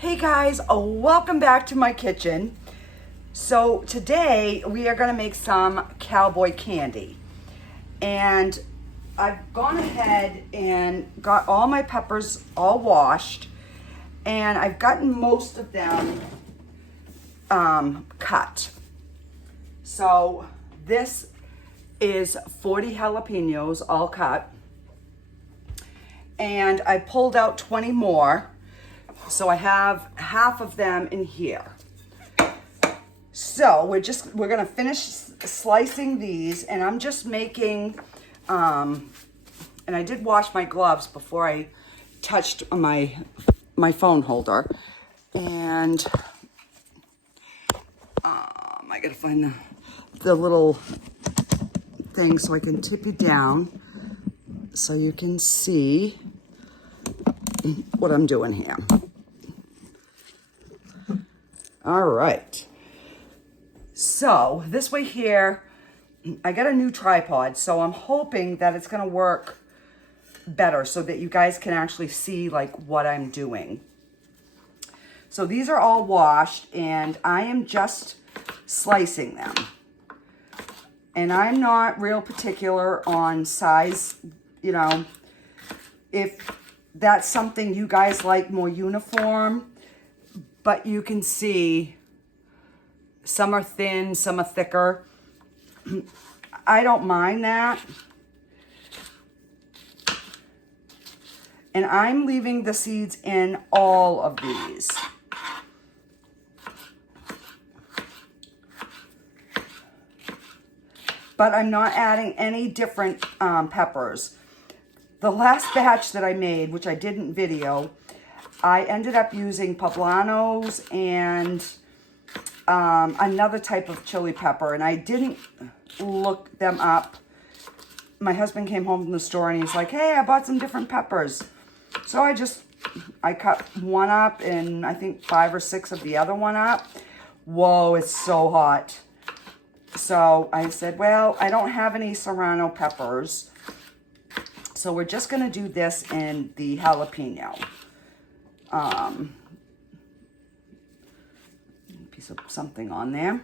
Hey guys, welcome back to my kitchen. So today we are gonna make some cowboy candy. And I've gone ahead and got all my peppers all washed, and I've gotten most of them cut. So this is 40 jalapenos all cut. And I pulled out 20 more. So I have half of them in here. So we're gonna finish slicing these, and I'm just making, and I did wash my gloves before I touched my phone holder. And I gotta find the little thing so I can tip you down so you can see what I'm doing here. All right. So this way here, I got a new tripod, so I'm hoping that it's gonna work better so that you guys can actually see like what I'm doing. So these are all washed, and I am just slicing them. And I'm not real particular on size, you know, if that's something you guys like more uniform. But you can see some are thin, some are thicker. I don't mind that. And I'm leaving the seeds in all of these. But I'm not adding any different peppers. The last batch that I made, which I didn't video, I ended up using poblanos and another type of chili pepper, and I didn't look them up. My husband came home from the store and he's like, hey, I bought some different peppers. So I cut one up and I think 5 or 6 of the other one up. Whoa, it's so hot. So I said, well, I don't have any serrano peppers. So we're just gonna do this in the jalapeno. Piece of something on there.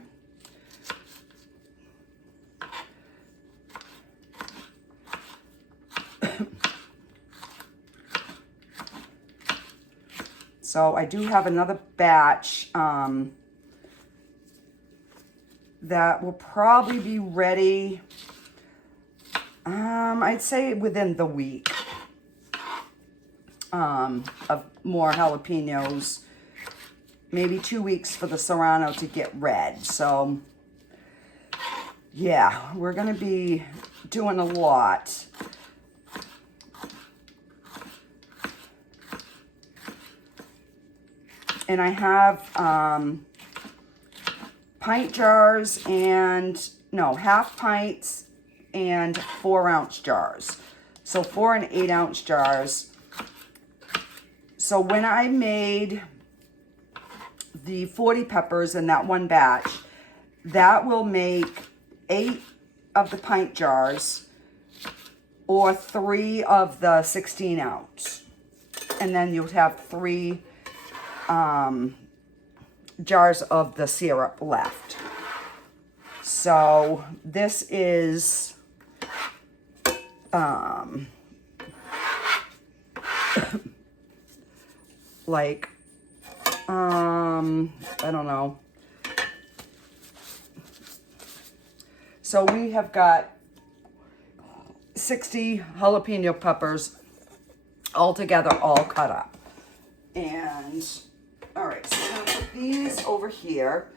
So I do have another batch that will probably be ready, I'd say within the week. Of more jalapenos, maybe 2 weeks for the serrano to get red. So yeah, we're gonna be doing a lot. And I have pint jars and half pints and 4-ounce jars. So 4 and 8-ounce jars. So when I made the 40 peppers in that one batch, that will make 8 of the pint jars or 3 of the 16-ounce. And then you'll have 3 jars of the syrup left. So this is like, I don't know. So we have got 60 jalapeno peppers all together, all cut up. And, all right, so I'm gonna put these over here.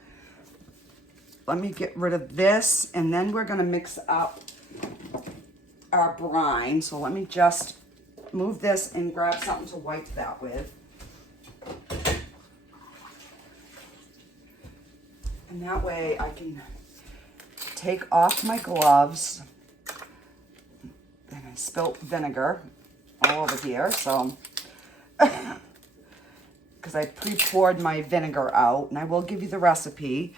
Let me get rid of this, and then we're gonna mix up our brine. So let me just move this and grab something to wipe that with. And that way I can take off my gloves. And I spilt vinegar all over here, so because I pre-poured my vinegar out, and I will give you the recipe.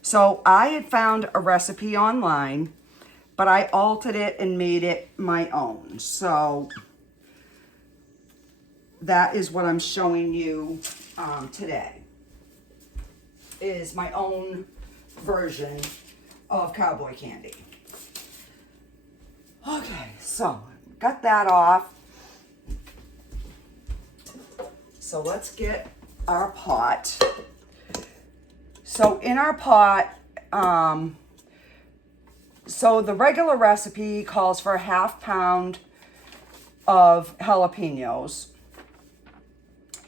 So I had found a recipe online, but I altered it and made it my own. So that is what I'm showing you today, is my own version of cowboy candy. Okay, so got that off. So let's get our pot. So in our pot, so the regular recipe calls for a 1/2 pound of jalapenos.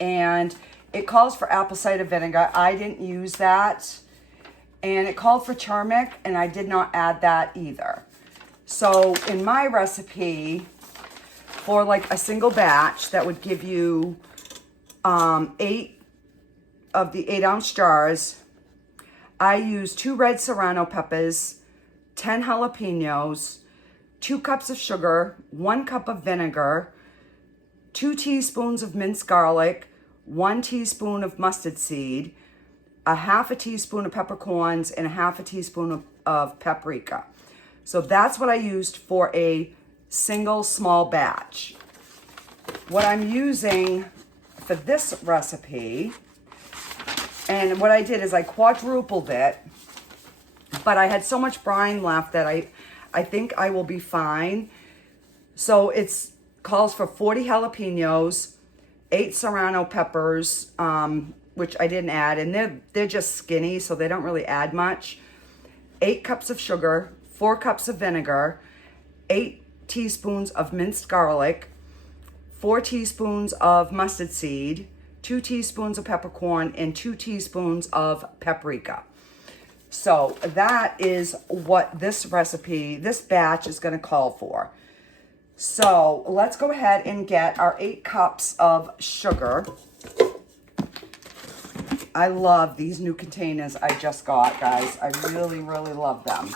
And it calls for apple cider vinegar. I didn't use that. And it called for turmeric, and I did not add that either. So in my recipe, for like a single batch, that would give you 8 of the 8-ounce jars. I use 2 red serrano peppers, 10 jalapenos, 2 cups of sugar, 1 cup of vinegar, 2 teaspoons of minced garlic, 1 teaspoon of mustard seed, a 1/2 teaspoon of peppercorns, and a 1/2 teaspoon of paprika. So that's what I used for a single small batch. What I'm using for this recipe, and what I did is I quadrupled it, but I had so much brine left that I think I will be fine. So it's calls for 40 jalapenos, 8 serrano peppers, which I didn't add, and they're just skinny, so they don't really add much. 8 cups of sugar, 4 cups of vinegar, 8 teaspoons of minced garlic, 4 teaspoons of mustard seed, 2 teaspoons of peppercorn, and 2 teaspoons of paprika. So that is what this recipe, this batch is going to call for. So let's go ahead and get our 8 cups of sugar. I love these new containers I just got, guys. I really, really love them.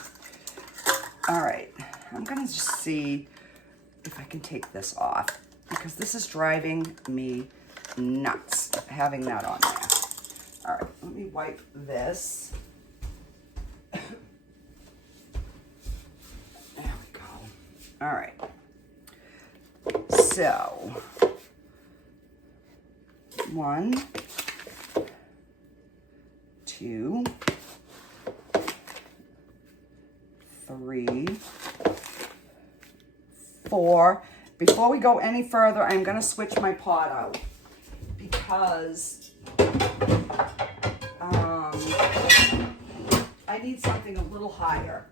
All right, I'm going to just see if I can take this off, because this is driving me nuts, having that on there. All right, let me wipe this. There we go. All right. So, 1, 2, 3, 4. Before we go any further, I'm going to switch my pot out, because I need something a little higher.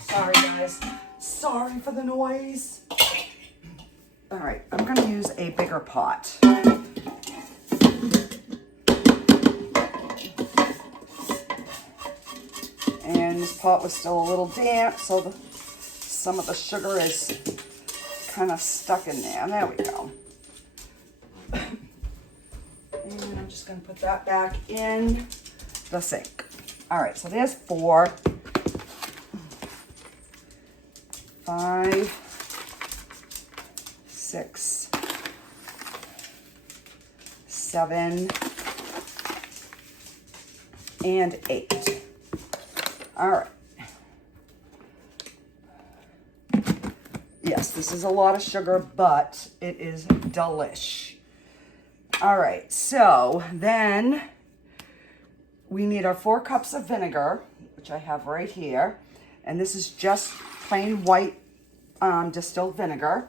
Sorry, guys. Sorry for the noise. All right, I'm going to use a bigger pot. And this pot was still a little damp, so some of the sugar is kind of stuck in there. There we go. And I'm just going to put that back in the sink. All right, so there's 4, 5, 6, 7, and 8. All right. Yes, this is a lot of sugar, but it is delish. All right, so then we need our 4 cups of vinegar, which I have right here. And this is just plain white distilled vinegar.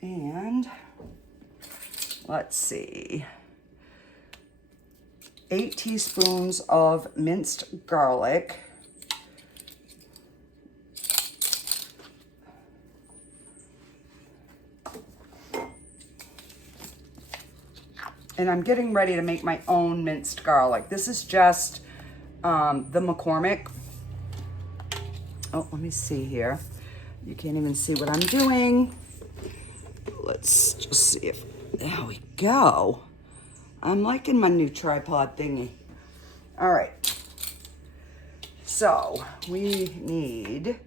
And let's see, 8 teaspoons of minced garlic. And I'm getting ready to make my own minced garlic. This is just the McCormick. Oh, let me see here. You can't even see what I'm doing. Let's just see if, there we go. I'm liking my new tripod thingy. All right. So we need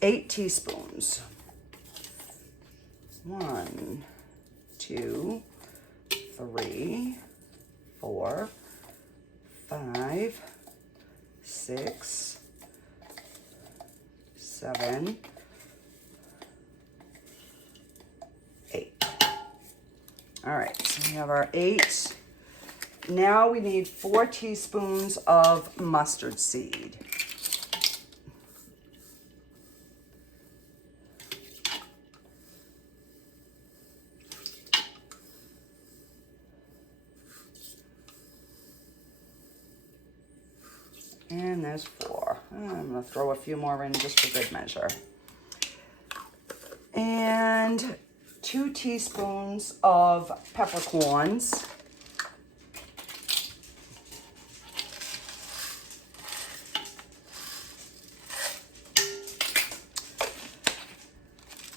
8 teaspoons. 1, 2, 3, 4, 5, 6, 7, 8. All right, so we have our 8. Now we need 4 teaspoons of mustard seed. And there's 4. I'm going to throw a few more in just for good measure. And 2 teaspoons of peppercorns.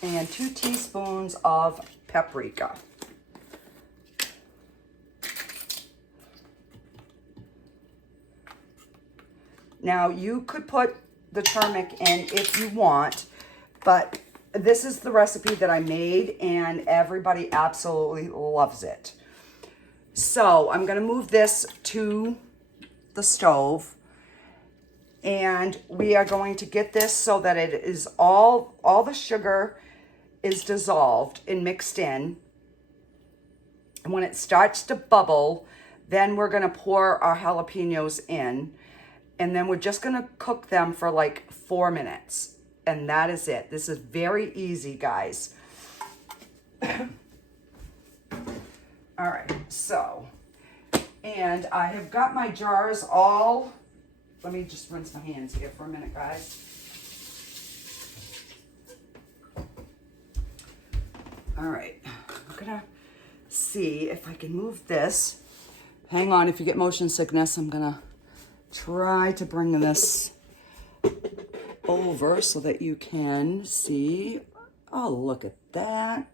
And 2 teaspoons of paprika. Now, you could put the turmeric in if you want, but this is the recipe that I made, and everybody absolutely loves it. So, I'm going to move this to the stove, and we are going to get this so that it is all the sugar is dissolved and mixed in. And when it starts to bubble, then we're going to pour our jalapenos in. And then we're just going to cook them for like 4 minutes. And that is it. This is very easy, guys. All right, so, and I have got my jars all, let me just rinse my hands here for a minute, guys. All right, I'm gonna see if I can move this. Hang on, if you get motion sickness, I'm gonna try to bring this over so that you can see. Oh, look at that.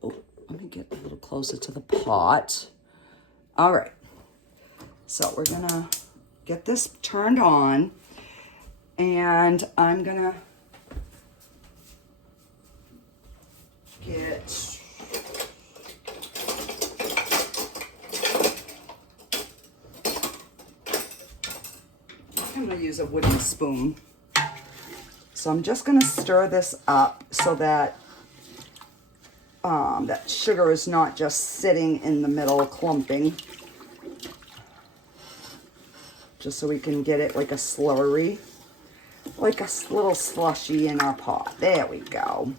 Oh, let me get a little closer to the pot. All right, so we're gonna get this turned on, and I'm gonna get I'm going to use a wooden spoon. So I'm just going to stir this up so that that sugar is not just sitting in the middle clumping. Just so we can get it like a slurry, like a little slushy in our pot. There we go.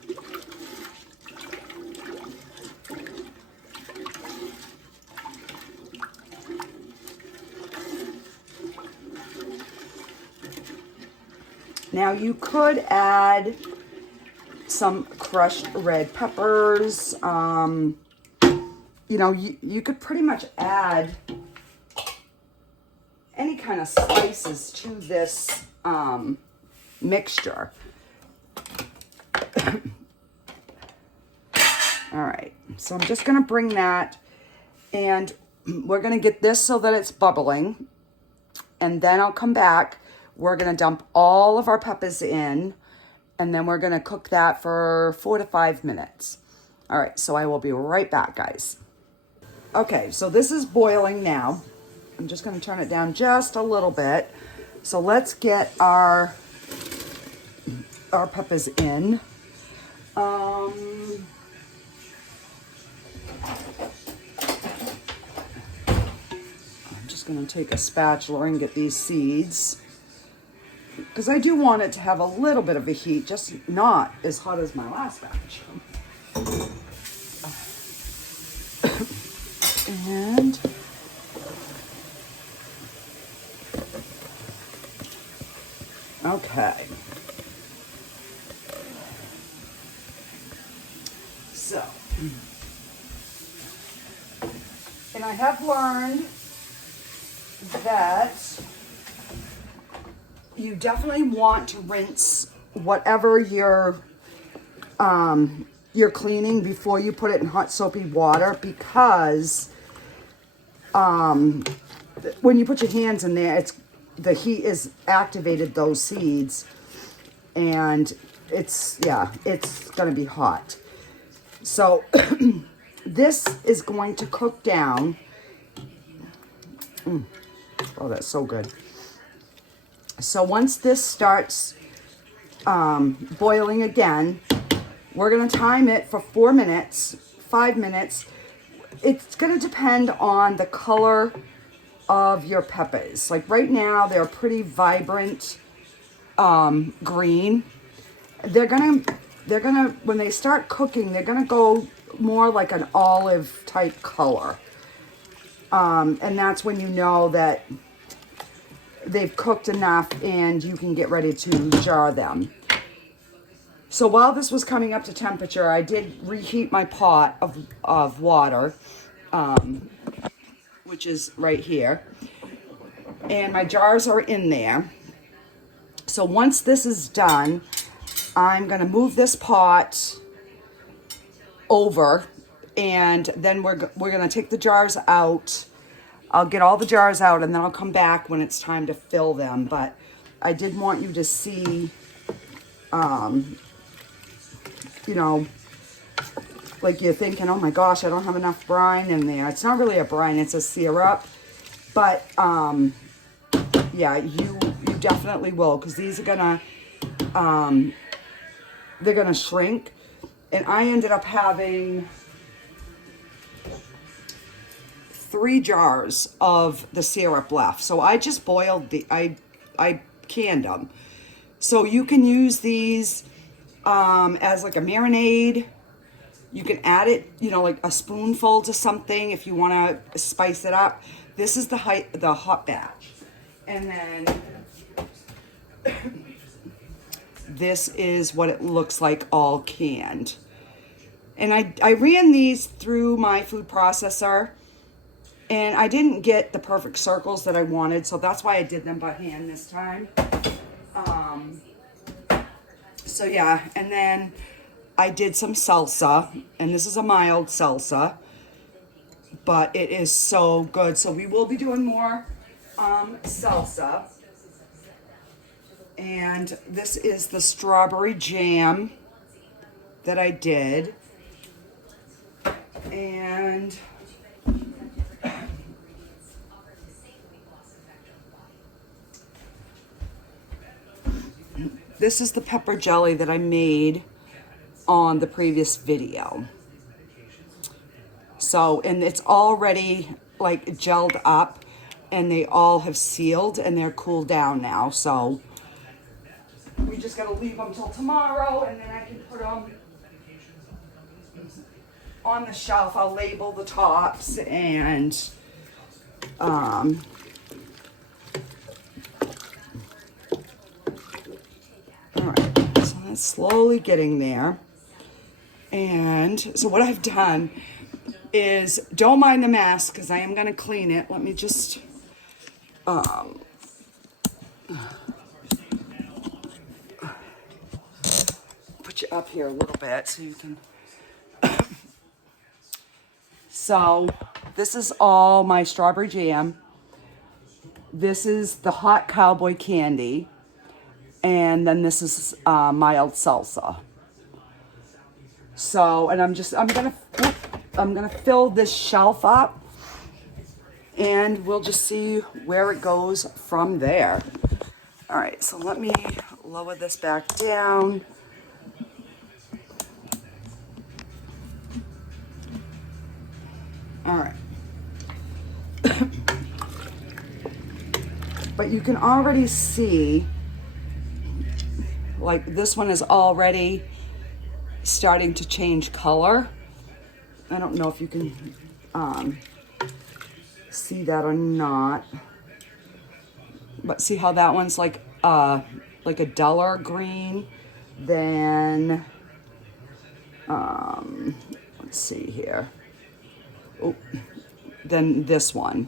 Now you could add some crushed red peppers. You know, you could pretty much add any kind of spices to this mixture. All right, so I'm just gonna bring that, and we're gonna get this so that it's bubbling, and then I'll come back. We're gonna dump all of our peppers in, and then we're gonna cook that for 4 to 5 minutes. All right, so I will be right back, guys. Okay, so this is boiling now. I'm just gonna turn it down just a little bit. So let's get our peppers in. I'm just gonna take a spatula and get these seeds, because I do want it to have a little bit of a heat, just not as hot as my last batch. And okay. So, and I have learned that you definitely want to rinse whatever you're cleaning before you put it in hot soapy water, because when you put your hands in there, the heat is activated those seeds, and it's gonna be hot. So this is going to cook down. Oh, that's so good. So once this starts boiling again, we're going to time it for 4 minutes, 5 minutes. It's going to depend on the color of your peppers. Like right now, they're pretty vibrant green. They're gonna, when they start cooking, they're gonna go more like an olive type color. And that's when you know that they've cooked enough and you can get ready to jar them. So while this was coming up to temperature, I did reheat my pot of water, which is right here. And my jars are in there. So once this is done, I'm going to move this pot over, and then we're going to take the jars out. I'll get all the jars out, and then I'll come back when it's time to fill them. But I did want you to see, you know, like you're thinking, oh my gosh, I don't have enough brine in there. It's not really a brine, it's a syrup. But, yeah, you definitely will, because these are gonna, they're gonna shrink. And I ended up having 3 jars of the syrup left. So I just boiled I canned them. So you can use these as like a marinade. You can add it, you know, like a spoonful to something if you want to spice it up. This is the hot batch. And then this is what it looks like all canned. And I ran these through my food processor, and I didn't get the perfect circles that I wanted, so that's why I did them by hand this time. So yeah, and then I did some salsa, and this is a mild salsa, but it is so good. So we will be doing more salsa. And this is the strawberry jam that I did. And this is the pepper jelly that I made on the previous video. So, and it's already like gelled up, and they all have sealed and they're cooled down now. So we just gotta leave them till tomorrow, and then I can put them on the shelf. I'll label the tops, and all right, so that's slowly getting there. And so what I've done is, don't mind the mess because I am going to clean it. Let me just put you up here a little bit so you can. So this is all my strawberry jam. This is the hot cowboy candy. And then this is mild salsa. So, and I'm gonna fill this shelf up, and we'll just see where it goes from there. All right, so let me lower this back down. All right. But you can already see, like this one is already starting to change color. I don't know if you can see that or not, but see how that one's like a duller green than let's see here. Oh, than this one.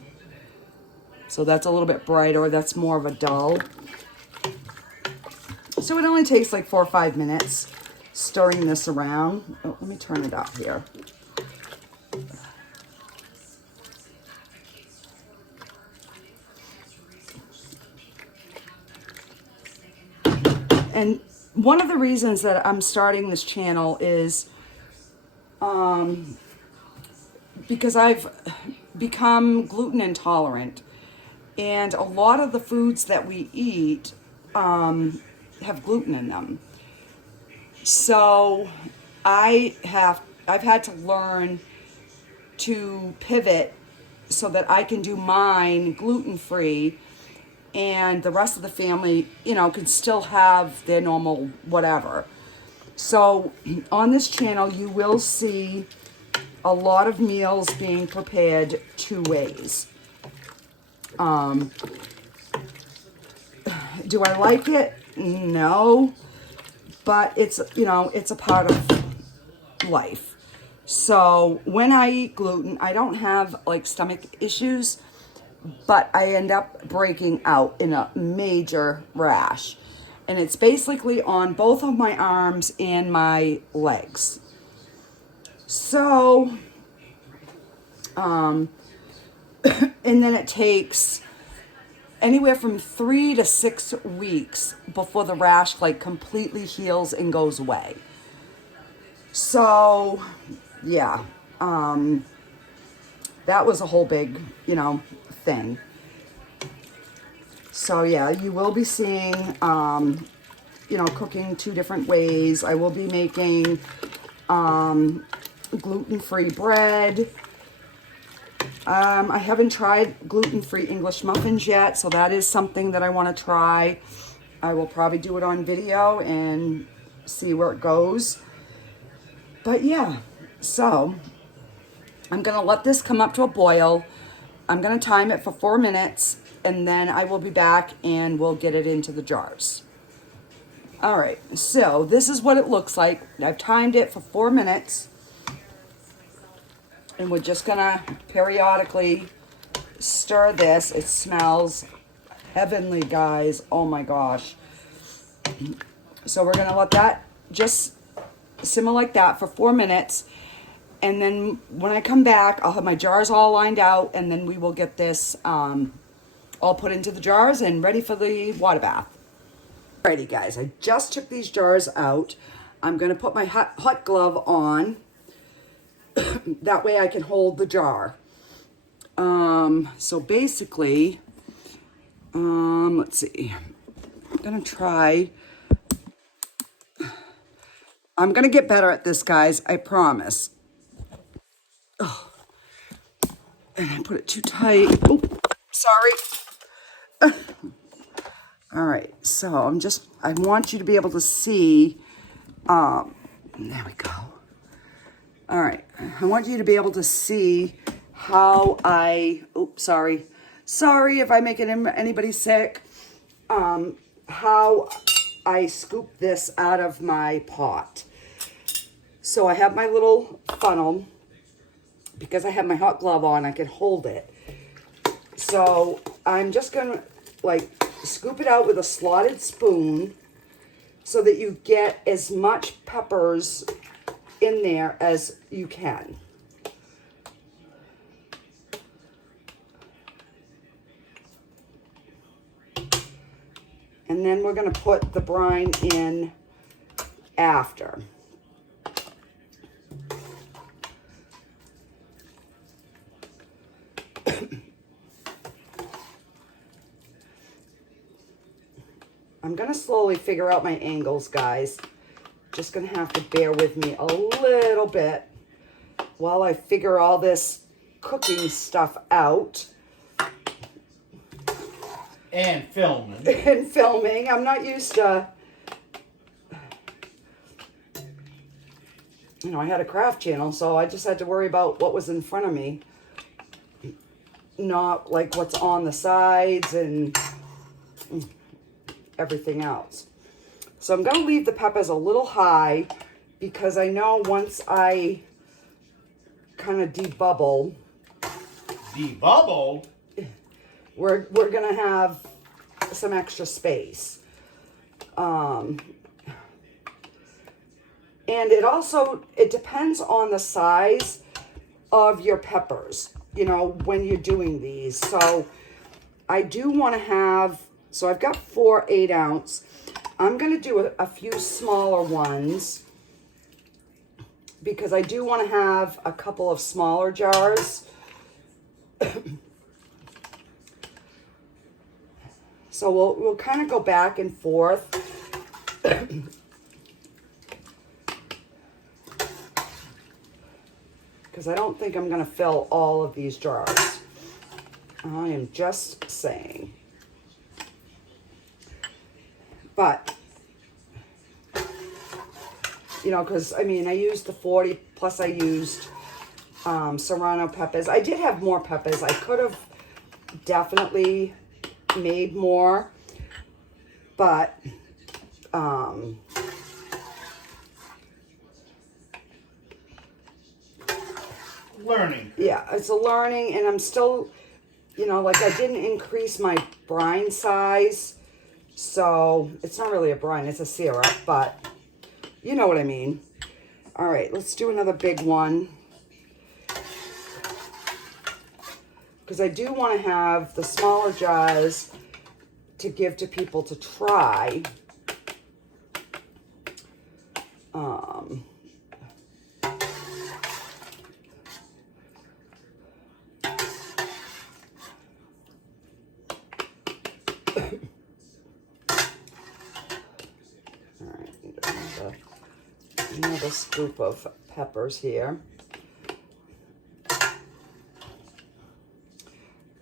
So that's a little bit brighter. That's more of a dull. So it only takes like 4 or 5 minutes stirring this around. Oh, let me turn it up here. And one of the reasons that I'm starting this channel is because I've become gluten intolerant, and a lot of the foods that we eat have gluten in them. So I've had to learn to pivot so that I can do mine gluten-free, and the rest of the family, you know, can still have their normal whatever. So on this channel, you will see a lot of meals being prepared two ways. Do I like it? No, but it's, you know, it's a part of life. So when I eat gluten, I don't have like stomach issues, but I end up breaking out in a major rash. And it's basically on both of my arms and my legs. So, and then it takes anywhere from 3 to 6 weeks before the rash like completely heals and goes away. So, yeah, that was a whole big, you know, thing. So yeah, you will be seeing, you know, cooking two different ways. I will be making gluten-free bread. I haven't tried gluten-free English muffins yet, so that is something that I want to try. I will probably do it on video and see where it goes. But yeah, so I'm going to let this come up to a boil. I'm going to time it for 4 minutes, and then I will be back and we'll get it into the jars. All right, so this is what it looks like. I've timed it for 4 minutes, and we're just going to periodically stir this. It smells heavenly, guys. Oh my gosh. So we're going to let that just simmer like that for 4 minutes. And then when I come back, I'll have my jars all lined out, and then we will get this all put into the jars and ready for the water bath. Alrighty, guys, I just took these jars out. I'm going to put my hot glove on. That way I can hold the jar. So basically, let's see. I'm going to try. I'm going to get better at this, guys. I promise. Oh, and I put it too tight. Oh, sorry. All right, so I want you to be able to see, there we go. All right, I want you to be able to see how sorry if I make anybody sick, how I scoop this out of my pot. So I have my little funnel. Because I have my hot glove on, I can hold it. So I'm just gonna like scoop it out with a slotted spoon so that you get as much peppers in there as you can. And then we're gonna put the brine in after. I'm going to slowly figure out my angles, guys. Just going to have to bear with me a little bit while I figure all this cooking stuff out. And filming. And filming. I'm not used to... You know, I had a craft channel, so I just had to worry about what was in front of me. Not like what's on the sides and... everything else. So I'm going to leave the peppers a little high because I know once I kind of debubble, we're going to have some extra space. And it depends on the size of your peppers, you know, when you're doing these. So I do want to have, so I've got 4 8-ounce. I'm going to do a few smaller ones because I do want to have a couple of smaller jars. So we'll kind of go back and forth. Because I don't think I'm going to fill all of these jars. I am just saying. But, you know, because, I mean, I used the 40, plus I used serrano peppers. I did have more peppers. I could have definitely made more, but learning. yeah, it's a learning, and I'm still, you know, like I didn't increase my brine size, so it's not really a brine, it's a syrup, but you know what I mean. All right, let's do another big one, because I do want to have the smaller jars to give to people to try. All right, need another scoop of peppers here.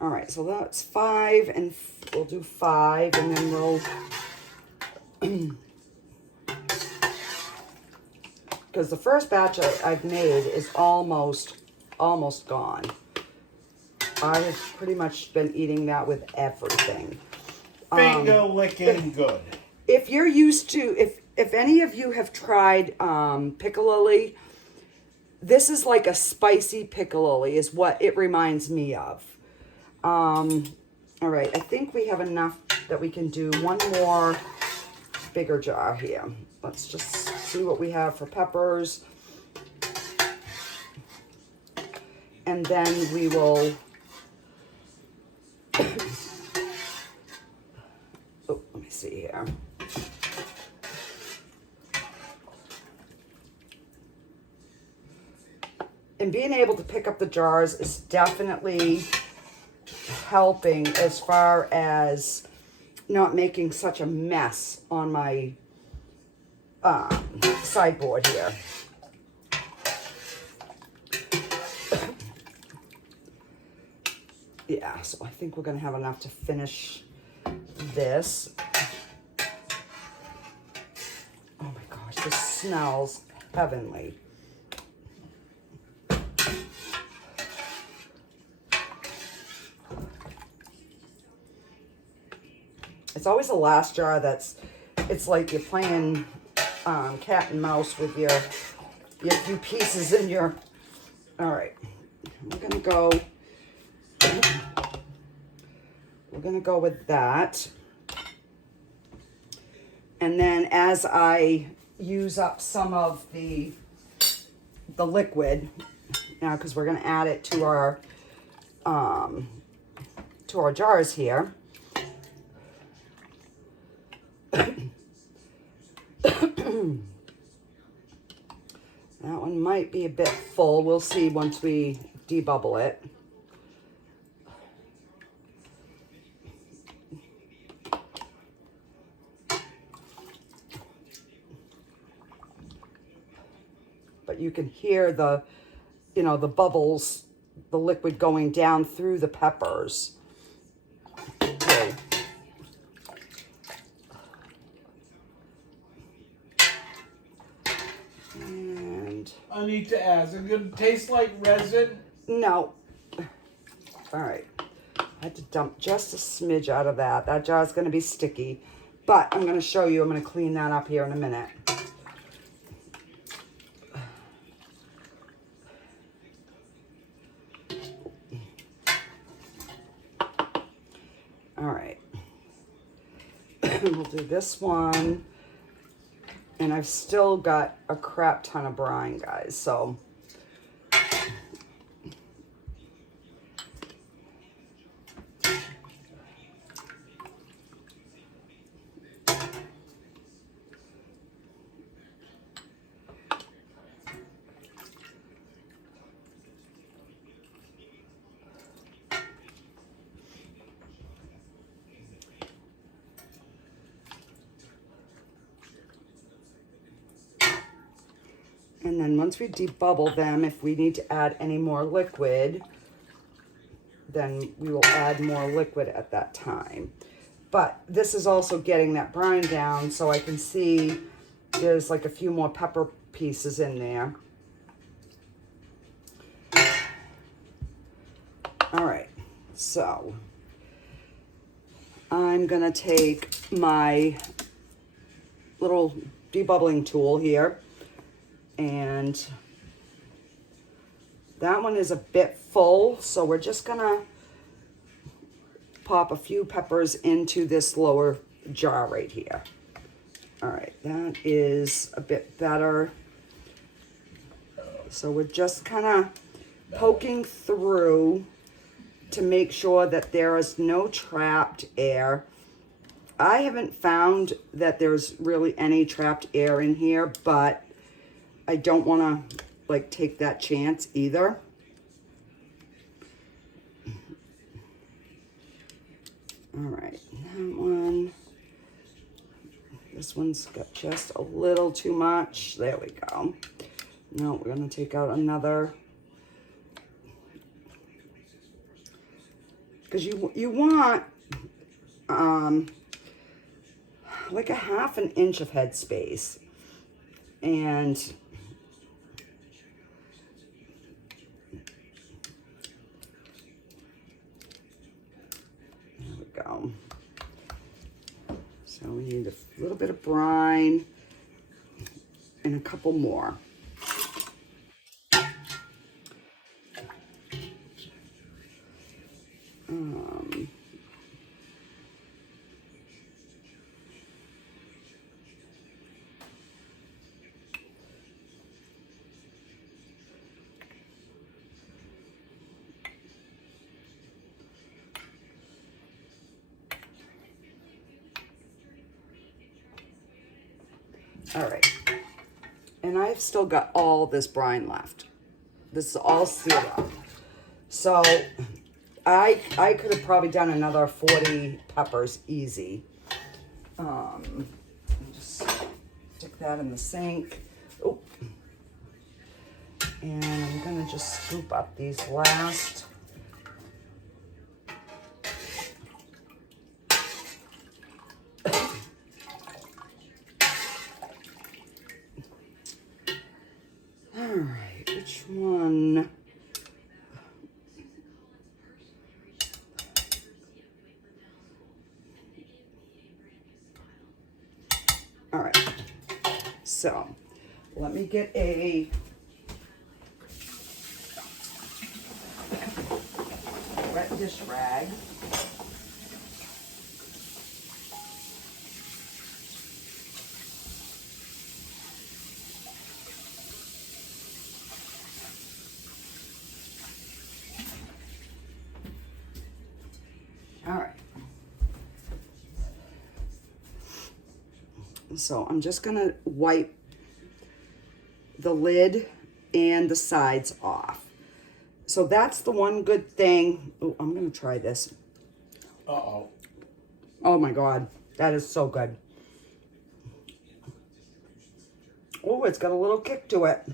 All right, so that's 5, and we'll do 5, and then we'll, because the first batch I've made is almost gone. I have pretty much been eating that with everything. Finger licking good. If you're used to, if any of you have tried piccalilli, this is like a spicy piccalilli is what it reminds me of. All right, I think we have enough that we can do one more bigger jar here. Let's just see what we have for peppers. And then we will, oh, let me see here. And being able to pick up the jars is definitely helping as far as not making such a mess on my sideboard here. Yeah, so I think we're gonna have enough to finish this. Oh my gosh, this smells heavenly. It's always the last jar it's like you're playing cat and mouse with your few pieces in your, all right, we're gonna go with that. And then as I use up some of the liquid, now because we're gonna add it to our jars here. That one might be a bit full. We'll see once we debubble it. But you can hear the, you know, the bubbles, the liquid going down through the peppers. Okay. I need to ask, is it going to taste like resin? No. All right. I had to dump just a smidge out of that. That jar's going to be sticky. But I'm going to show you. I'm going to clean that up here in a minute. All right. We'll do this one. And I've still got a crap ton of brine, guys, so. And then once we debubble them, if we need to add any more liquid, then we will add more liquid at that time. But this is also getting that brine down, so I can see there's like a few more pepper pieces in there. All right, so I'm gonna take my little debubbling tool here, and that one is a bit full, so we're just gonna pop a few peppers into this lower jar right here. All right, that is a bit better. So we're just kind of poking through to make sure that there is no trapped air. I haven't found that there's really any trapped air in here, but I don't want to like take that chance either. All right, that one. This one's got just a little too much. There we go. Now we're gonna take out another. Because you want like a ½ an inch of head space. And there we go. So we need a little bit of brine and a couple more. All right, and I've still got all this brine left. This is all sealed up. So I could have probably done another 40 peppers easy. Just stick that in the sink. Oh, and I'm gonna just scoop up these last. All right, which one? All right, so let me get a wet dish rag. All right. So I'm just gonna wipe the lid and the sides off. So that's the one good thing. Oh, I'm gonna try this. Uh-oh. Oh my God, that is so good. Oh, it's got a little kick to it.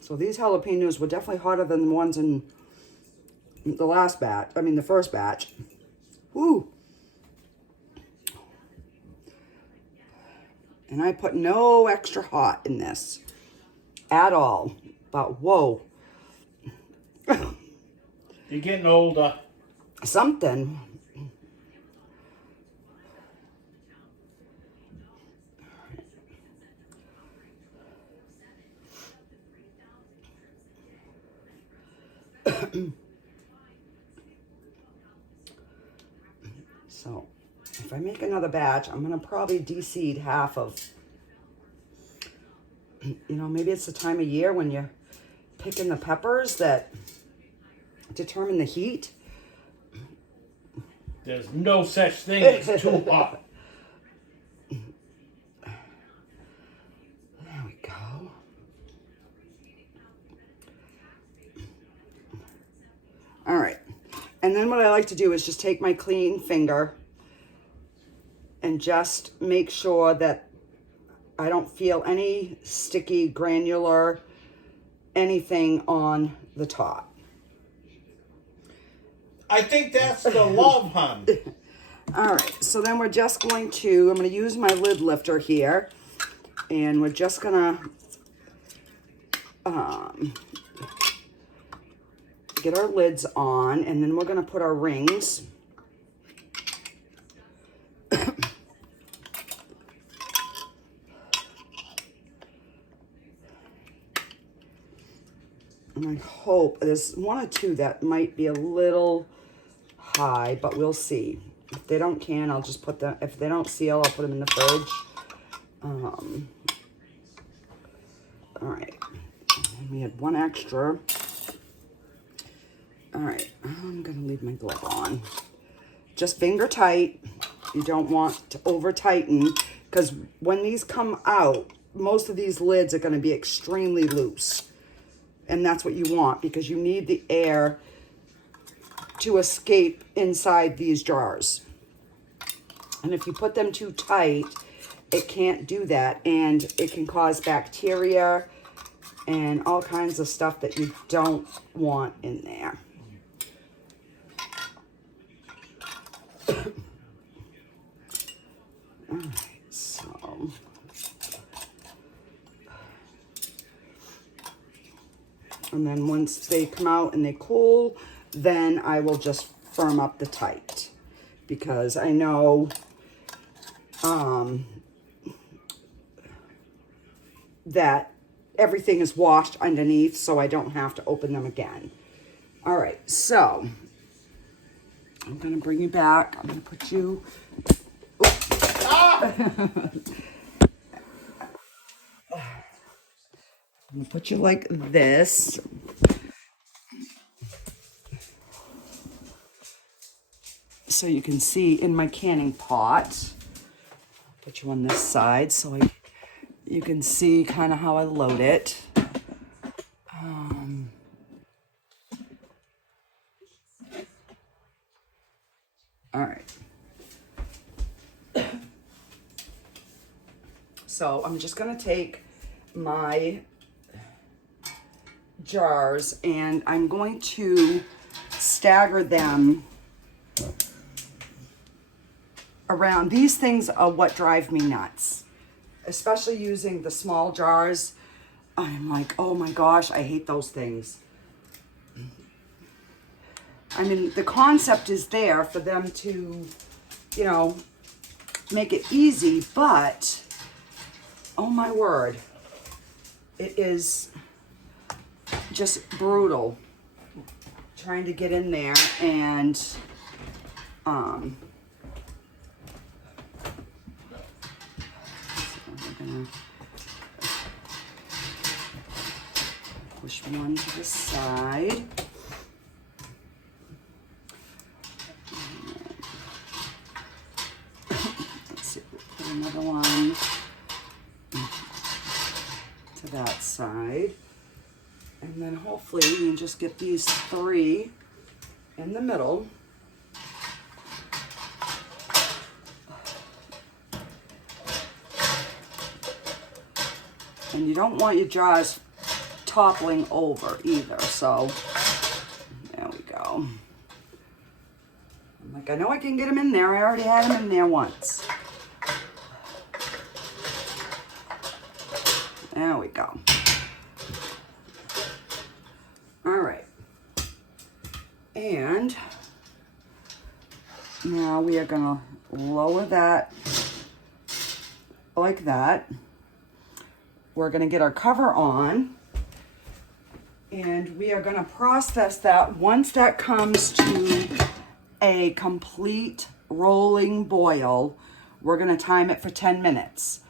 So these jalapenos were definitely hotter than the ones in the last batch. I mean, the first batch. Woo. And I put no extra hot in this at all. But whoa. You're getting older. Something. So if I make another batch, I'm going to probably de-seed half of, you know, maybe it's the time of year when you're picking the peppers that determine the heat. There's no such thing as too hot. There we go. All right. And then what I like to do is just take my clean finger and just make sure that I don't feel any sticky, granular, anything on the top. I think that's the love, hun. All right, so then we're just going to, I'm going to use my lid lifter here, and we're just going to get our lids on, and then we're going to put our rings. And I hope, there's one or two that might be a little high, but we'll see. If they don't can, I'll just put them, if they don't seal, I'll put them in the fridge. All right, and we had one extra. All right, I'm gonna leave my glove on. Just finger tight. You don't want to over tighten, because when these come out, most of these lids are gonna be extremely loose. And that's what you want, because you need the air to escape inside these jars. And if you put them too tight, it can't do that, and it can cause bacteria and all kinds of stuff that you don't want in there. All right, so and then once they come out and they cool, then I will just firm up the tight, because I know that everything is washed underneath, so I don't have to open them again. All right, so I'm gonna bring you back. I'm gonna put you. I'm gonna put you like this. So you can see in my canning pot. Put you on this side so you can see kind of how I load it. All right. So I'm just gonna take my jars and I'm going to stagger them around. These things are what drive me nuts, especially using the small jars. I'm like, oh my gosh, I hate those things. I mean, the concept is there for them to, you know, make it easy, but oh my word, it is just brutal trying to get in there and so we're gonna push one to the side. Let's see, put another one to that side. And then hopefully we can just get these three in the middle. And you don't want your jars toppling over either, so there we go. I'm like, I know I can get them in there. I already had them in there once. There we go. All right. And now we are gonna lower that like that. We're gonna get our cover on and we are gonna process that. Once that comes to a complete rolling boil, we're gonna time it for 10 minutes.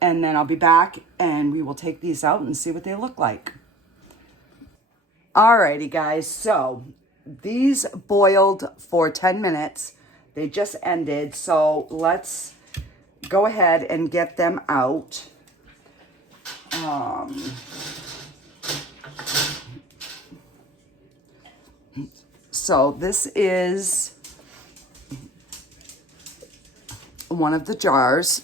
And then I'll be back and we will take these out and see what they look like. Alrighty guys, so these boiled for 10 minutes. They just ended, so let's go ahead and get them out. So this is one of the jars.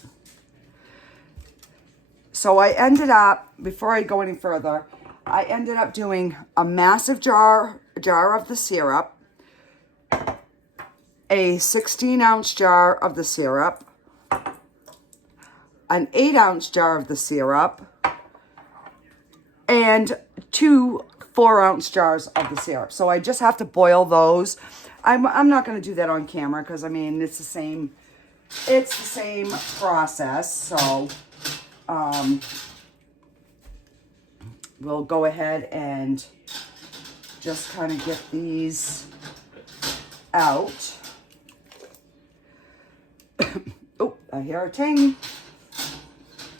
So I ended up, before I go any further, I ended up doing a massive jar of the syrup, a 16-ounce jar of the syrup, an 8-ounce jar of the syrup, and 2 4-ounce jars of the syrup. So I just have to boil those. I'm not going to do that on camera because, I mean, it's the same process. So we'll go ahead and just kind of get these out. Oh, I hear a ting.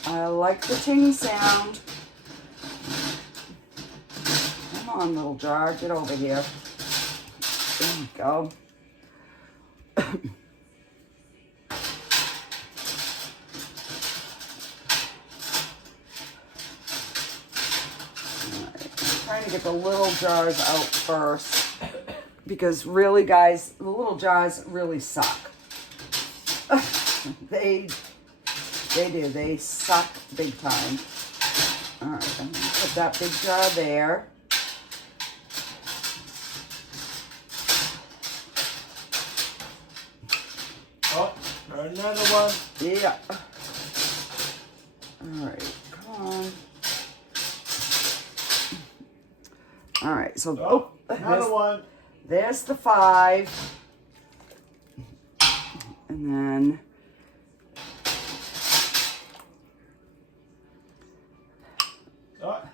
I like the ting sound. Come on, little jar, get over here. There you go. Trying to get the little jars out first because really, guys, the little jars really suck. They do. They suck big time. All right, I'm gonna put that big jar there. Oh, another one. Yeah. All right, come on. All right, so Another one. There's the 5, and then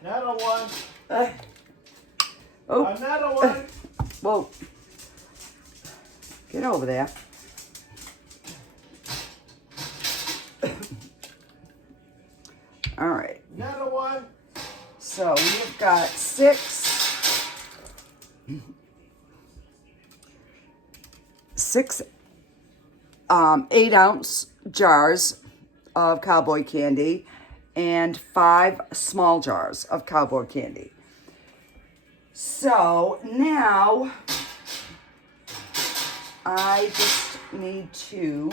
Another one. Another one. Whoa, get over there. All right. Another one. So we've got 6 8-ounce jars of cowboy candy and 5 small jars of cowboy candy. So now I just need to,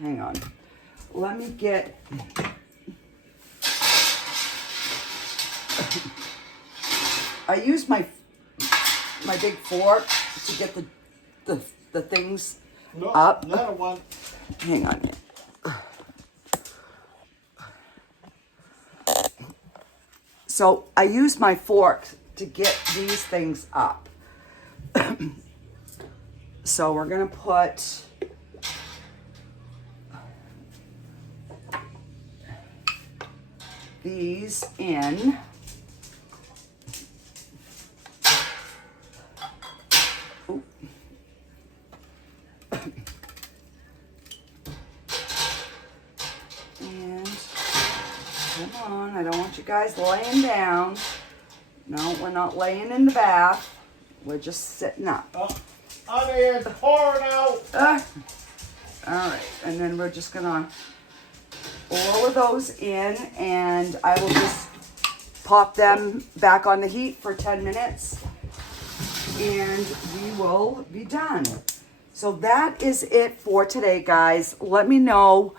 hang on, let me get, I use my big fork to get the things up. Another one. Hang on. So I use my fork to get these things up. So we're gonna put these in. Ooh. And come on, I don't want you guys laying down. No, we're not laying in the bath. We're just sitting up. Honey, it's pouring out. All right, and then we're just gonna all of those in, and I will just pop them back on the heat for 10 minutes, and we will be done. So that is it for today, guys. Let me know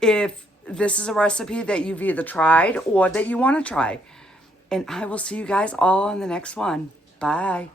if this is a recipe that you've either tried or that you want to try. And I will see you guys all on the next one. Bye.